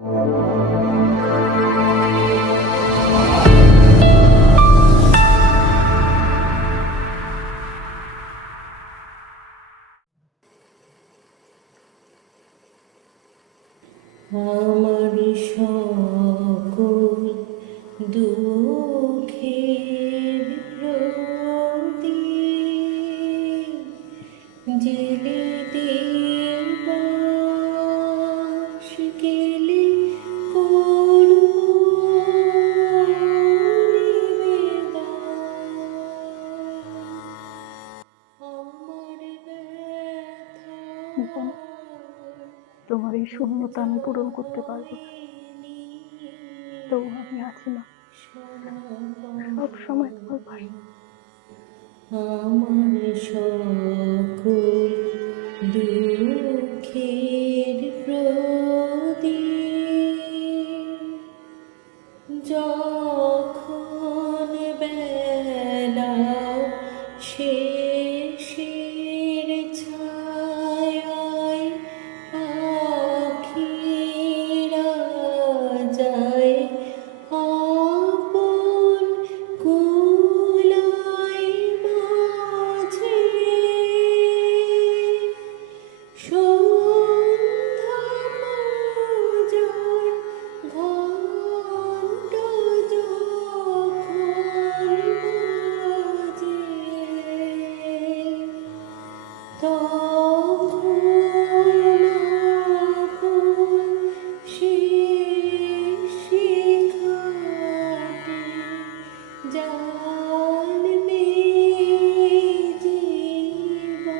আমার সকল দুঃখের প্রদীপ জেলে দিবাস গেলে করব নিবেদন। আমার ব্যথা তোমার এই শূন্যতা আমি পূরণ করতে পারবো না, তবু আমি আছি মা, সব সময় তোমার পাশে। আমার সকল দুঃখের প্রদীপ যখন বেলা শেষের ছায়ায় পাখিরা যায় আপন কুলাই মাঝে, সন্ধ্যা পূজার ঘণ্ট যখন বাজে, তখন আপন শেষ শিখাতে জানবে জীবন।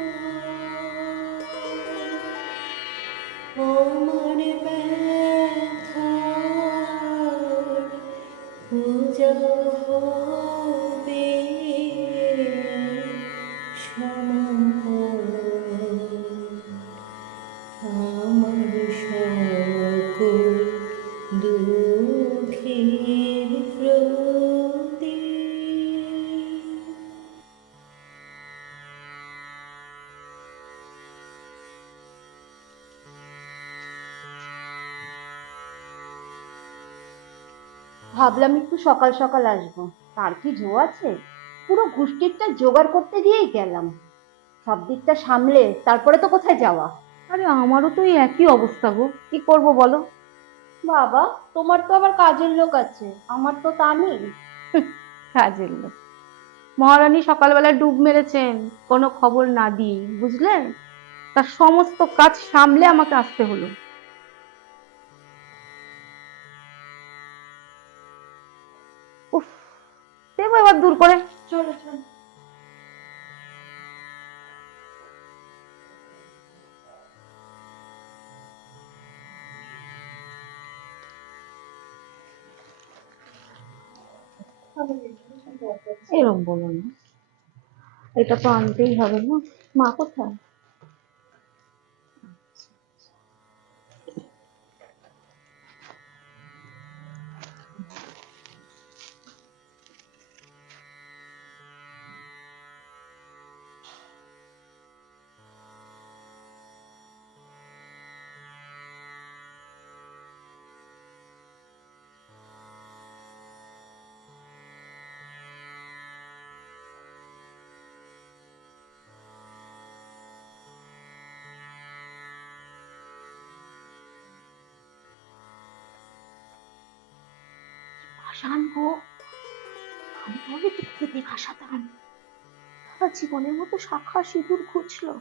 আমার ব্যথার পূজা হবে সমাপন। আমার সকল দুঃখের প্রদীপ। ভাবলাম একটু সকাল সকাল আসবো, তার কি জো আছে? পুরো গোষ্ঠীটা জোগাড় করতে দিয়েই গেলাম, সব দিকটা সামলে তারপরে তো কোথায় যাওয়া। আরে আমারও তো এই একই অবস্থা গো, কি করব বলো। বাবা, তোমার তো আবার কাজের লোক আছে, আমার তো তা নেই। কাজের লোক? মহারানী সকালবেলা ডুব মেরেছেন কোনো খবর না দিয়ে, বুঝলে? তার সমস্ত কাজ সামলে আমাকে আসতে হলো। উফ, দেবো এবার দূর করে। চলো চলো। এরকম বলো না, এটা তো আনতেই হবে না। মা কোথায়? ভাসান গো, আমি তাহলে দেখতে ভাসাতাম। সারা জীবনের মতো শাখা সিঁদুর খুঁজলো,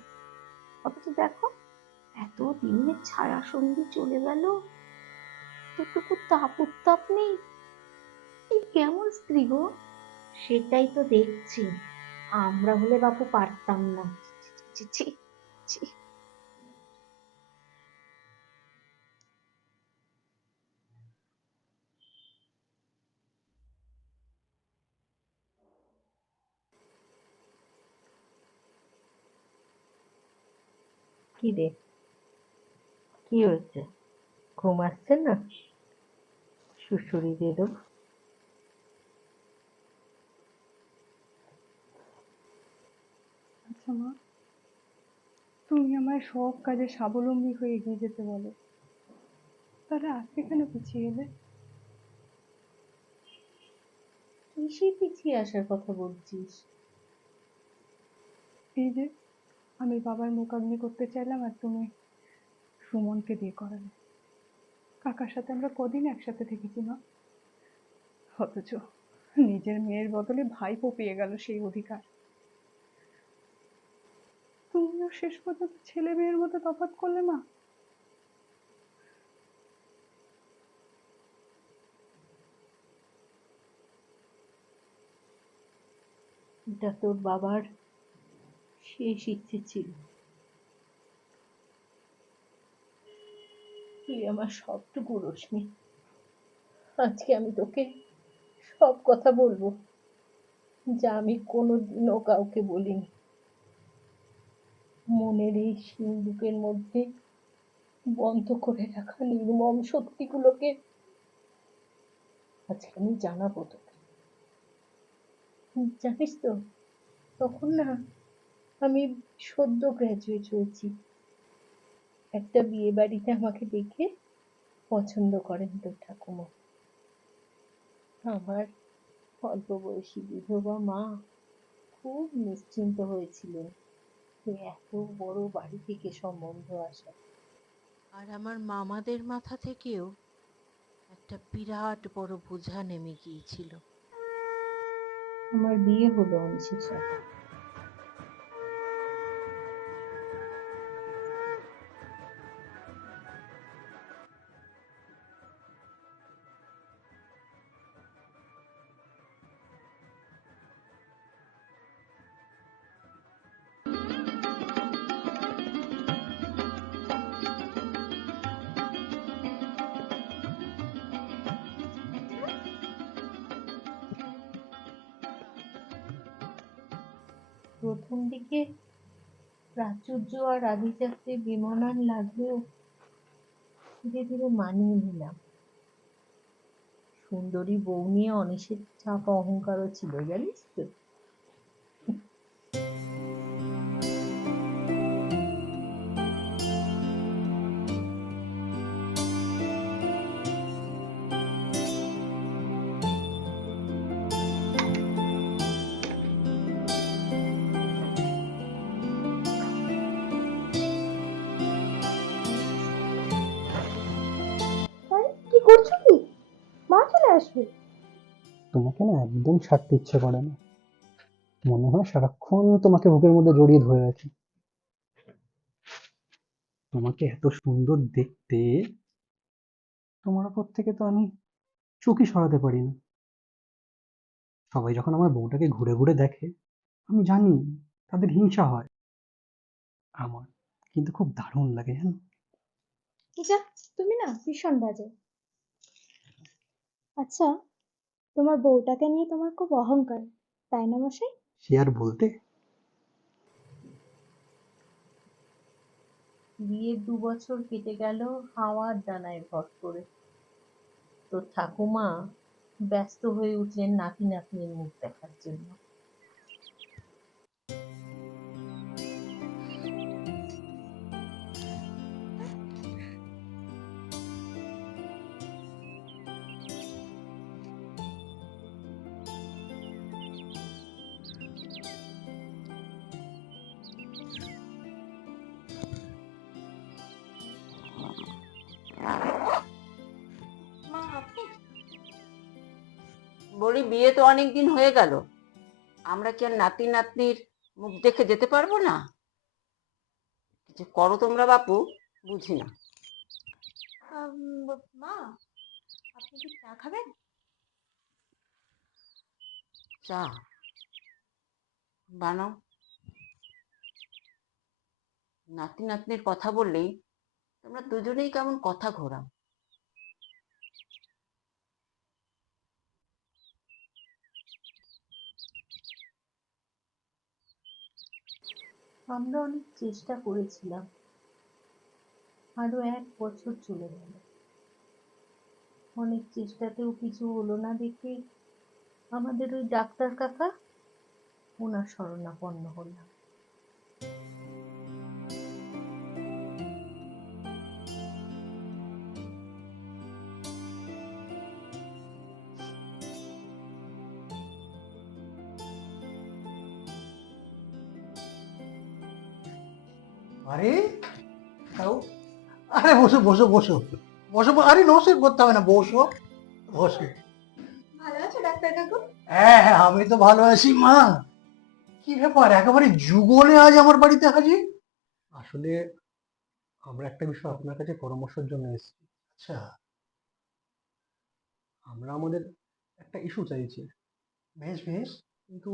অথচ দেখো এত দিনের ছায়া সঙ্গী চলে গেল, এতটুকু তাপ উত্তাপ নেই। এই কেমন স্ত্রী গো! সেটাই তো দেখছি, আমরা হলে বাপু পারতাম না। ছি ছি ছি। কি রে, কি হয়েছে? ঘুম আসছে না? সুড়সুড়ি দিয়ে দেবো? আচ্ছা মা, তুমি আমায় সব কাজে স্বাবলম্বী হয়ে এগিয়ে যেতে বলো, তাহলে আজকে কেন পিছিয়ে এলে? কিসে পিছিয়ে আসার কথা বলছিস? এই যে আমি বাবার মোকাবিলা করতে চাইলাম আর তুমি সুমনকে দিয়ে করালে। কাকার সাথে আমরা কদিন একসাথে থেকেছি মা, অথচ নিজের মেয়ের বদলে ভাইপো পেয়ে গেল সেই অধিকার। তুমিও শেষ পর্যন্ত ছেলে মেয়ের মতো তফাৎ করলে মা। এটা তোর বাবার শেষ ইচ্ছে ছিল। তুই আমার সবটুকু রশ্মি। আজকে আমি তোকে সব কথা বলবো, যা আমি কোনোদিনও কাউকে বলিনি। মনের এই সিন্ধুকের মধ্যে বন্ধ করে রাখা নির্মম সত্যিগুলোকে আজকে আমি জানাবো তোকে। জানিস তো, তখন না আমি সদ্য গ্র্যাজুয়েট হয়েছি। একটা বিয়ে বাড়িতে আমাকে দেখে পছন্দ করেন তোর ঠাকুমা। আমার অল্প বয়সী বিধবা মা খুব নিশ্চিন্ত হয়েছিলেন যে এত বড় বাড়ি থেকে সম্বন্ধ আসা। আর আমার মামাদের মাথা থেকেও একটা বিরাট বড় বোঝা নেমে গিয়েছিল। আমার বিয়ে হলো অংশের সাথে। প্রথম দিকে প্রাচুর্য আর আভিজাত্যে বেমানান লাগলেও ধীরে ধীরে মানিয়ে নিলাম। সুন্দরী বউ নিয়ে অনিশের চাপা অহংকারও ছিল, জানিস তো। কি করছো কি? মা চলে আসবে। তোমাকে না একদম ছাড়তে ইচ্ছে করে না। মনে হয় সারাক্ষণ তোমাকে বুকের মধ্যে জড়িয়ে ধরে রাখি। তোমাকে এত সুন্দর দেখতে, তোমার উপর থেকে তো আমি চোখই সরাতে পারি না। সবাই যখন আমার বউটাকে ঘুরে ঘুরে দেখে, আমি জানি তাদের হিংসা হয়। আমার কিন্তু খুব দারুণ লাগে জানো। যা, তুমি না ভীষণ বাজে। আচ্ছা, তোমার বউটাকে নিয়ে তোমার খুব অহংকার, তাই না মশাই? সে আর বলতে। বিয়ের 2 বছর কেটে গেল হাওয়ার ডানায় ভর করে। তোর ঠাকুমা ব্যস্ত হয়ে উঠলেন নাতি নাতনির মুখ দেখার জন্য। বলি বিয়ে তো অনেক দিন হয়ে গেল, আমরা কি আর নাতি নাতনির মুখ দেখে যেতে পারবো না? কিছু করো তোমরা বাপু, বুঝি না। মা, আপনি কি চা খাবেন? চা বানাও। নাতি নাতনির কথা বললেই তোমরা দুজনেই কেমন কথা ঘোরাও। আমরা অনেক চেষ্টা করেছিলাম, আরো 1 বছর চলে গেল। অনেক চেষ্টাতেও কিছু হলো না দেখে আমাদের ওই ডাক্তার কাকা, ওনার শরণাপন্ন হলাম। আরে তাও আরে বসো বসো বসো বসো, আরে নমস্কার করতে হবে না, বসো বসো। ভালো আছো ডাক্তার কাকু? হ্যাঁ হ্যাঁ, আমি তো ভালো আছি মা। কি ব্যাপার, একেবারে যুগলে আজ আমার বাড়িতে হাজির? আসলে আমরা একটা বিষয় আপনার কাছে পরামর্শের জন্য এসেছি। আচ্ছা, আমরা আমাদের একটা ইস্যু চাইছি। বেশ বেশ, কিন্তু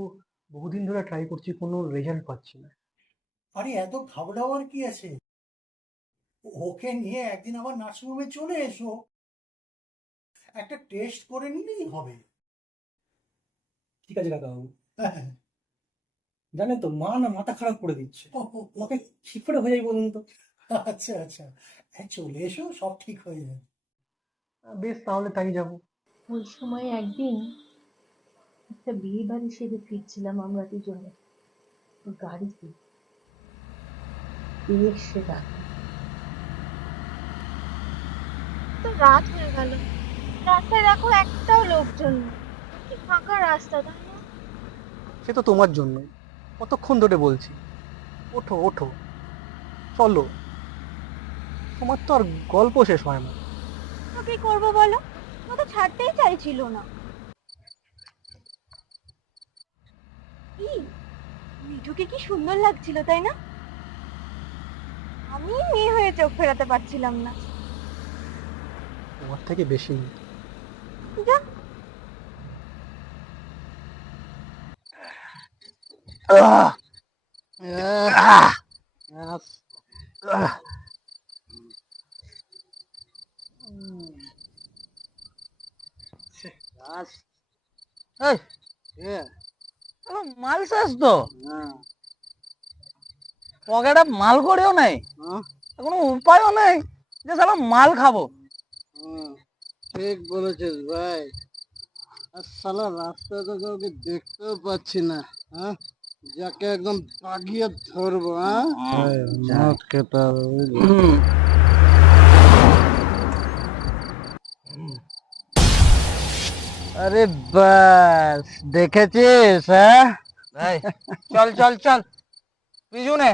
বহুদিন ধরে ট্রাই করছি, কোনো রেজাল্ট পাচ্ছি না। আরে এত ঘাবড়াওয়ার কি আছে? ওকে নিয়ে একদিন আবার নার্সিংহোমে চলে এসো, একটা টেস্ট করে নিলেই হবে। ঠিক আছে কাকাবাবু। জানেন তো মা না মাথা খারাপ করে দিচ্ছে, আমাকে ঠিক করে হয়ে যাই বলুন তো। আচ্ছা আচ্ছা, হ্যাঁ চলে এসো, সব ঠিক হয়ে যাবে। বেশ, তাহলে তাই যাবো। ওই সময় একদিন একটা বিয়ে বাড়ি সেরে ফিরছিলাম আমরা দুজনে গাড়িতে, বেশ রাত। তো রাত হয়ে গেল, রাস্তায় দেখো একটাও লোকজন নেই, কি ফাঁকা রাস্তা, তাই না? সে তো তোমার জন্য কতক্ষণ ধরে বলছি, ওঠো ওঠো, চলো। তোমার তো আর গল্প শেষ হয় না। তো কি করবো বলো, ও তো ছাড়তেই চাইছিল না। কি মিঠুকে কি সুন্দর লাগছিল, তাই না? আমি মেয়ে হয়ে চোখ ফেরাতে পারছিলাম না। তোমার থেকে বেশি। যা, মাল শেষ তো, পকেটে মাল করেও নেই, কোনো উপায়ও নেই যে সালা মাল খাবো। ঠিক বলেছিস ভাই, আর সালা রাস্তাতে কাউকে দেখতেও পাচ্ছি না, হ্যাঁ, যাকে একদম পাগিয়ে ধরবো। হ্যাঁ, মদ খেতে হবে বুঝলি? আরে বাস দেখেছিস? হ্যাঁ, এই, চল চল চল পিছনে।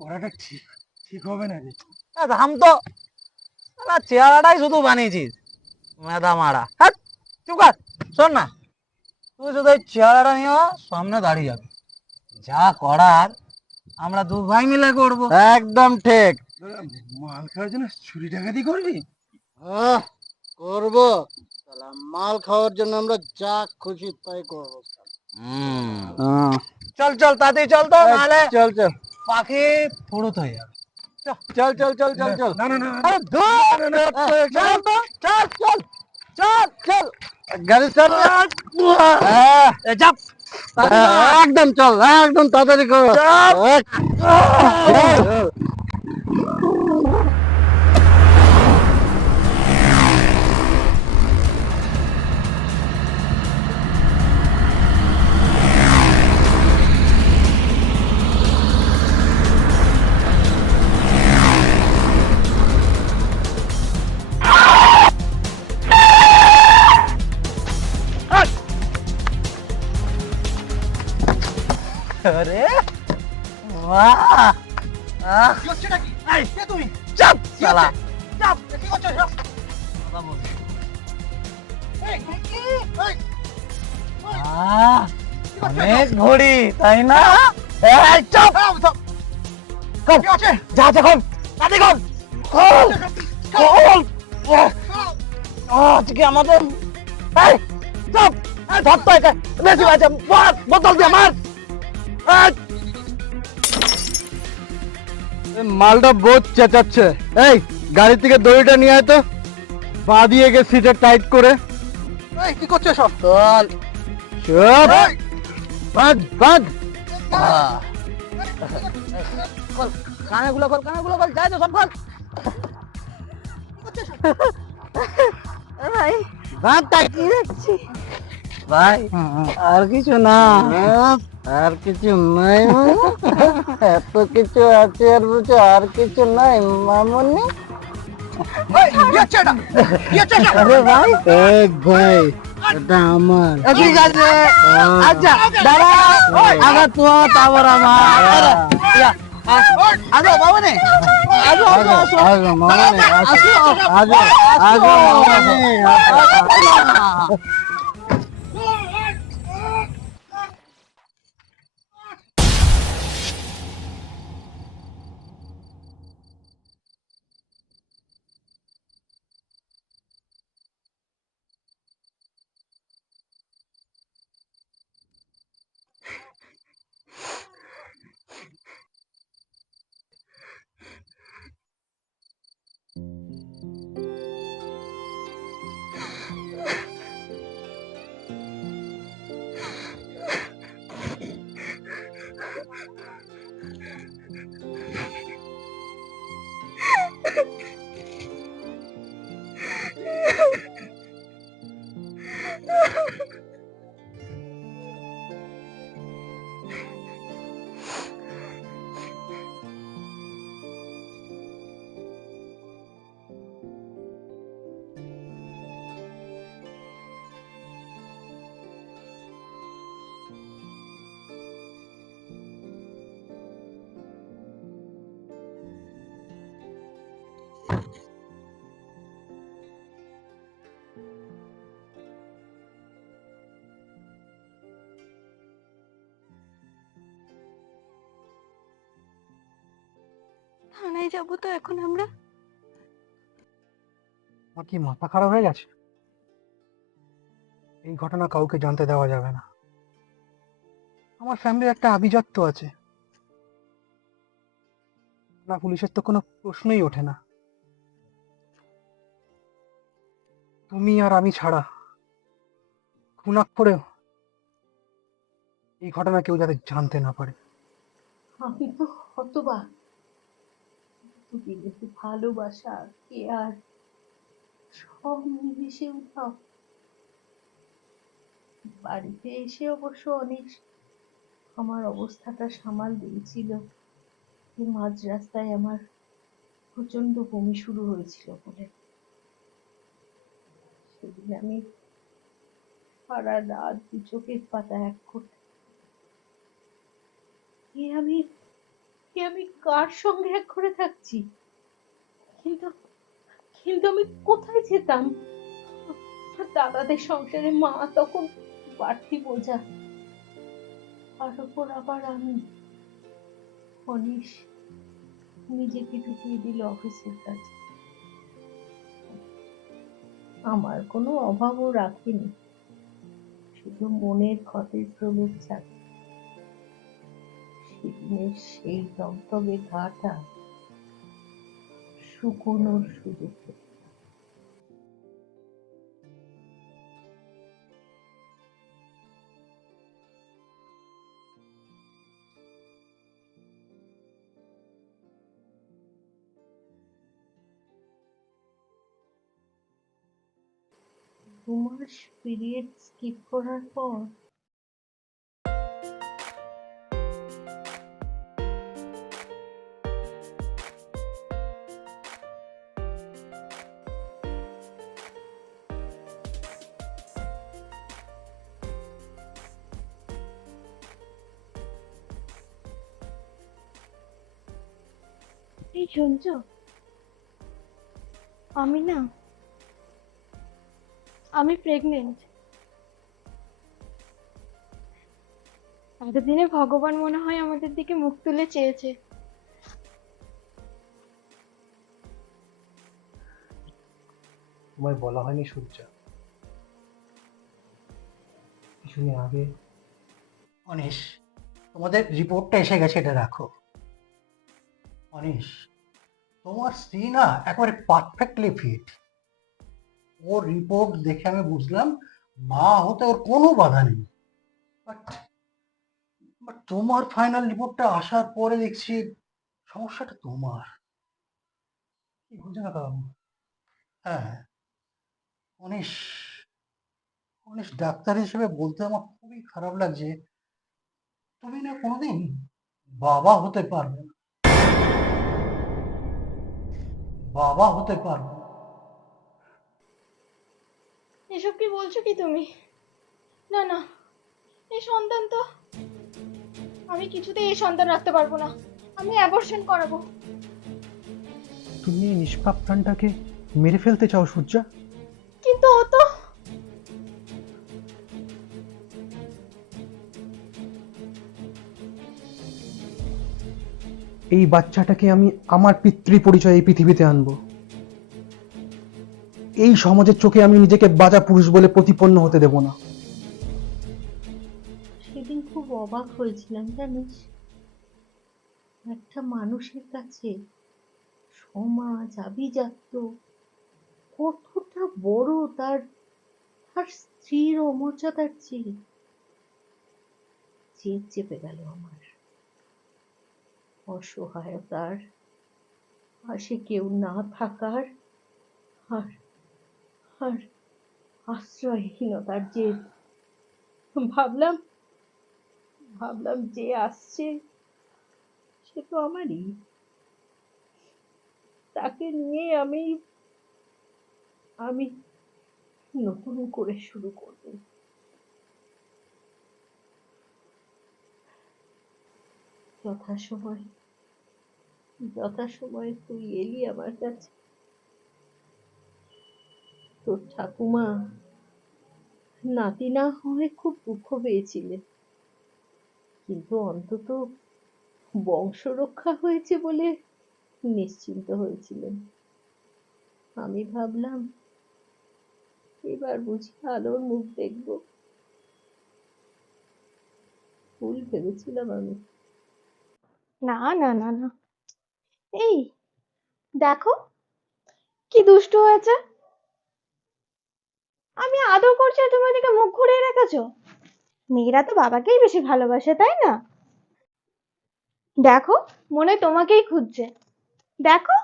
করাটা ঠিক ঠিক হবে না রে। থাম তো, শালা চেহারাটাই শুধু বানিয়েছিস মেধা মারা। হ্যাঁ, চুপ কর। শোন না, তুই শুধু ওই চেহারাটা নিয়ে সামনে দাঁড়িয়ে যাবি, যা করার আমরা দু ভাই মিলে করবো। একদম ঠিক। মাল খাওয়ার জন্য চুরি ডাকাতি করবি? হ্যাঁ করবো, সালা মাল খাওয়ার জন্য আমরা যা খুশি তাই করবো। চল চল তাড়াতাড়ি চল তো, নাহলে চল চল পাখি ফুরুত হয়ে যাবে। চল চল চল চল চল। না না না, আরে ধুর, চল তো, চল চল চল চল, গাড়ি স্টার্ট। চাপ। একদম চল, একদম তাড়াতাড়ি কর। আরে বাহ, কি হচ্ছে নাকি? কে তুমি? চাপ শালা। চাপ, কি করছো এসব? অনেক ঘড়ি তাই না? এই চুপ, কর, যা যা কর, তাড়াতাড়ি কর, খোল খোল। আজকে আমাদের এই চুপ, ধর তো একে, বেশি বাজে মার, বোতল দিয়ে মার। মালটা বহুত চেঁচাচ্ছে। এই গাড়ি থেকে দড়িটা নিয়ে আয় তো, বাঁ দিয়ে গিয়ে সিটে টাইট করে। এই কি করছো সব? চল চুপ, বাঁধ বাঁধ। খোল, কানেগুলো খোল, কানেগুলো খোল, যাই তো সব খোল। ভাই বাঁধ তাই। ভাই আর কিছু না, আর কিছু নাই মানে? এত কিছু আছে আর বলছো আর কিছু নাই মামনি? আরে ভাই এই ভাই, এটা আমার। ঠিক আছে, আচ্ছা দাঁড়া, আগে তো তারপর আমার। আসো মামনি, আসো আসো আসো আসো মামনি, আসো আসো আসো মামনি, আসো। থানায় যাবো তো এখন আমরা? আমার কি মাথা খারাপ হয়ে গেছে? এই ঘটনা কাউকে জানতে দেওয়া যাবে না। আমার ফ্যামিলির একটা আভিজাত্য আছে, না পুলিশের তো কোনো প্রশ্নই ওঠে না। তুমি আর আমি ছাড়া খুনাক্ষরেও এই ঘটনা কেউ যাতে জানতে না পারে। আমি তো হতবাক। দিলে ভালোবাসা, কেয়ার সব নিমিশে উধাও। বাড়িতে এসে অবশ্য অনেক আমার অবস্থাটা সামাল দিয়েছিল। এই মাঝ রাস্তায় আমার প্রচন্ড বমি শুরু হয়েছিল বলে সেদিন আমি সারা রাত দু চোখের পাতা এক করতে, আমি কার সঙ্গে এক করে থাকছি? কিন্তু কিন্তু আমি কোথায় যেতাম? দাদাদের সংসারে মা তখন বাড়তি বোঝা, তার উপর আবার আমি। অনিশ নিজেকে ঢুকিয়ে দিল অফিসের কাছে। আমার কোনো অভাবও রাখেনি, শুধু মনের ক্ষতের প্রলেপ ছাড়া। সেদিনের সেই দমদমে ঘাটা শুকোনোর সুযোগ পেল। দু মাস পিরিয়ড স্কিপ করার পর এই শুনছ, আমি প্রেগনেন্ট। এতদিনে ভগবান মনে হয় আমাদের দিকে মুখ তুলে চেয়েছে। তোমায় বলা হয়নি সূর্যা, কিছুদিন আগে অনিশ, তোমাদের রিপোর্টটা এসে গেছে, এটা রাখো। অনিশ, তোমার স্ত্রী না একেবারে পারফেক্টলি ফিট। ওর রিপোর্ট দেখে আমি বুঝলাম মা হতে ওর কোনো বাধা নেই। বাট তোমার ফাইনাল রিপোর্টটা আসার পরে দেখছি সমস্যাটা তোমার। কি বুঝে না কারণ? হ্যাঁ অনিশ, অনিশ, ডাক্তার হিসেবে বলতে আমার খুবই খারাপ লাগছে, তুমি না কোনোদিন বাবা হতে পারবে না। বাবা হতে পারবে না। এসব কি বলছো কি তুমি? না না, এই সন্তান তো, আমি কিছুতেই এই সন্তান রাখতে পারবো না। আমি অ্যাবর্শন করাবো। তুমি এই নিষ্পাপ প্রাণটাকে মেরে ফেলতে চাও সূর্যা? কিন্তু ও তো এই বাচ্চাটাকে আমি আমার পিতৃ পরিচয়ে এই পৃথিবীতে আনবো। এই সমাজের চোখে আমি নিজেকে বাজা পুরুষ বলে প্রতিপন্ন হতে দেব না। সেদিন খুব অবাক হয়েছিলাম জানিস, একটা মানুষের কাছে সমাজ আভিজাত্য কতটা বড়, তার তার স্ত্রীর অমর্যাদার চেয়ে। জেদ চেপে গেল আমার, অসহায়তার, পাশে কেউ না থাকার, আর আর আশ্রয়হীনতার জেদ। ভাবলাম ভাবলাম যে আসছে সে তো আমারই, তাকে নিয়ে আমি আমি নতুন করে শুরু করব। যথাসময় যথাসময়ে তুই এলি আমার কাছে। তোর ঠাকুমা নাতি না হয়ে খুব দুঃখ পেয়েছিলেন, কিন্তু অন্তত বংশ রক্ষা হয়েছে বলে নিশ্চিন্ত হয়েছিলেন। আমি ভাবলাম এবার বুঝি আলোর মুখ দেখব। ভুল ভেবেছিলাম আমি। না না না না, এই দেখো কি দুষ্টু হয়েছে। আমি আদর করছি আর তুমি ওদিকে মুখ ঘুরিয়ে রেখেছো। মেয়েরা তো বাবাকেই বেশি ভালোবাসে, তাই না? দেখো, মনে হয় তোমাকেই খুঁজছে। দেখো।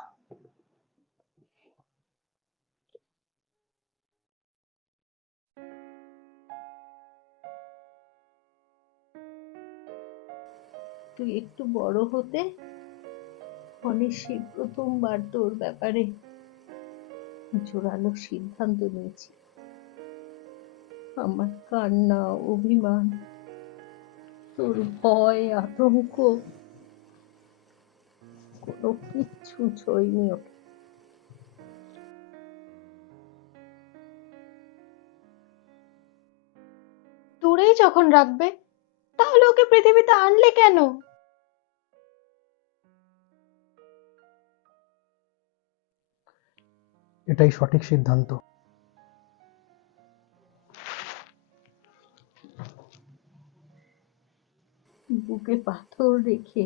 তুই একটু বড় হতে অনেক প্রথমবার তোর ব্যাপারে জোরালো সিদ্ধান্ত নিয়েছি। আমার কান্না, অভিমান, তোর ভয়, আতঙ্ক কোনো কিচ্ছু ছয়নি ওকে। দূরেই যখন রাখবে তাহলে ওকে পৃথিবীতে আনলে কেন? এটাই সঠিক সিদ্ধান্ত। বুকে পাথর রেখে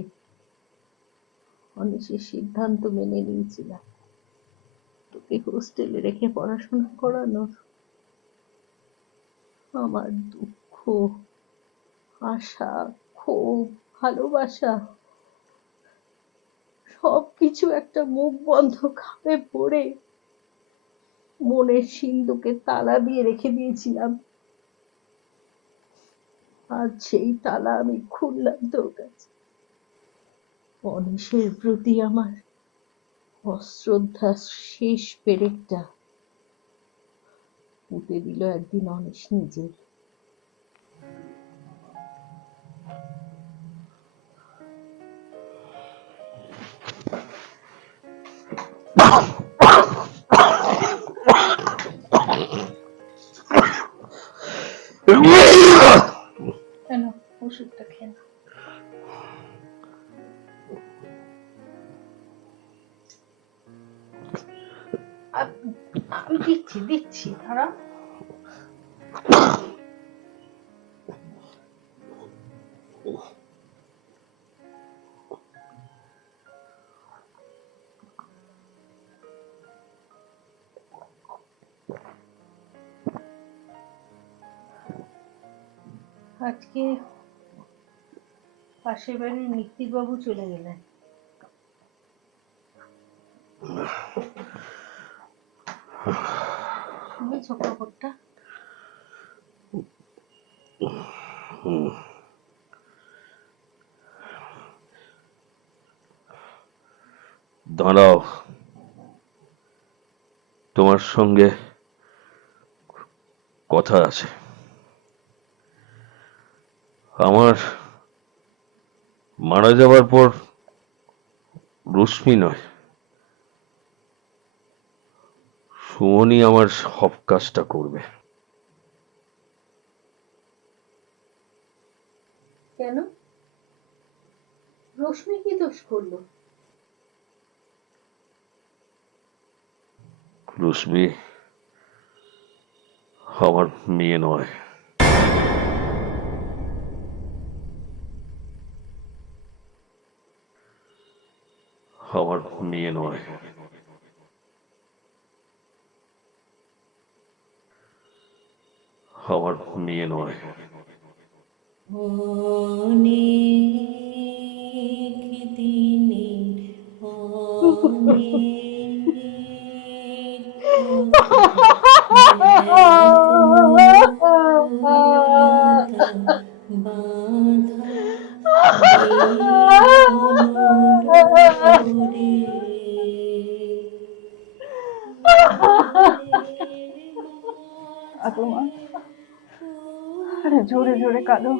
অনিশের সিদ্ধান্ত মেনে নিয়েছিলাম তোকে হোস্টেলে রেখে পড়াশোনা করানোর। আমার দুঃখ, আশা, ক্ষোভ, ভালোবাসা সবকিছু একটা মুখ বন্ধ খাপে পড়ে মনের সিন্ধুকে তালা দিয়ে রেখে দিয়েছিলাম। আজ সেই তালা আমি খুললাম তোর কাছে। অনিশের প্রতি আমার অশ্রদ্ধার শেষ পেরেকটা পুঁতে দিল একদিন অনিশ নিজেই। কেন ওষুধটা খেয়ে না। আমি দিচ্ছি দাঁড়া। আজকে পাশের বাড়ির নিক্তিবাবু চলে গেলেন। শুনেছ খবরটা? দাঁড়াও, তোমার সঙ্গে কথা আছে। আমার মারা যাওয়ার পর রশ্মি নয়, সুমনই আমার সব কাজটা করবে। কেন? রশ্মি কি দোষ করলো? রশ্মি আমার মেয়ে নয়। আমার মেয়ে নয়, আমার মেয়ে নয়। অনেক দিনের অনেক কথা বাঁধা কাঁদো মা, আরে জোরে জোরে কাঁদো।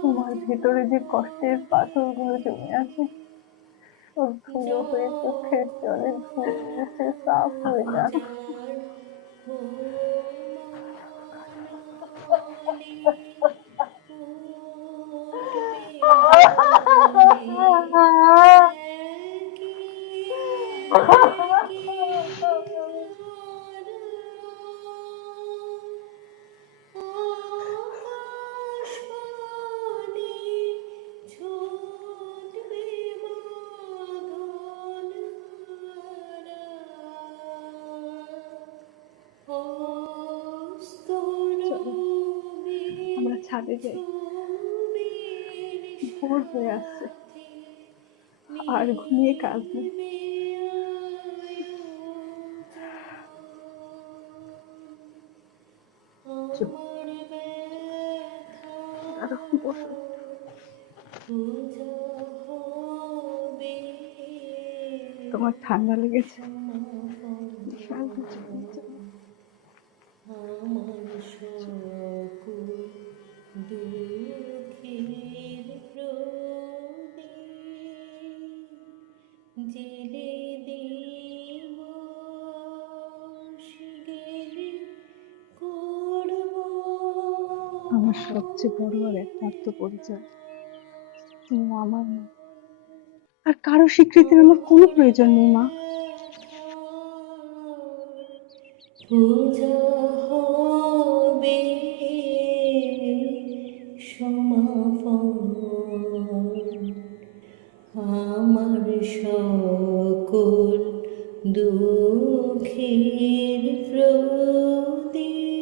তোমার ভেতরে যে কষ্টের পাথরগুলো জমে আছে সব ধুলো হয়ে চোখের জলে ধুয়ে মুছে সাফ হয়ে যাক। চলো আমরা ছাদে যাই, ভোর হয়ে আসছে, আর ঘুমিয়ে কাজ নেই। দাঁড়াও, বসো। তোমার ঠান্ডা লেগেছে? বিশাল কিছু হয়েছে। আমার সকল দুঃখের প্রদীপ জেলে দিবস গেলে করব। আমার সবচেয়ে বড় আর একমাত্র পরিচয় তুমি আমার মা, আর কারো স্বীকৃতির আমার কোনো প্রয়োজন নেই মা। পূজা হবে সমাপন আমার সকল দুঃখের প্রদীপ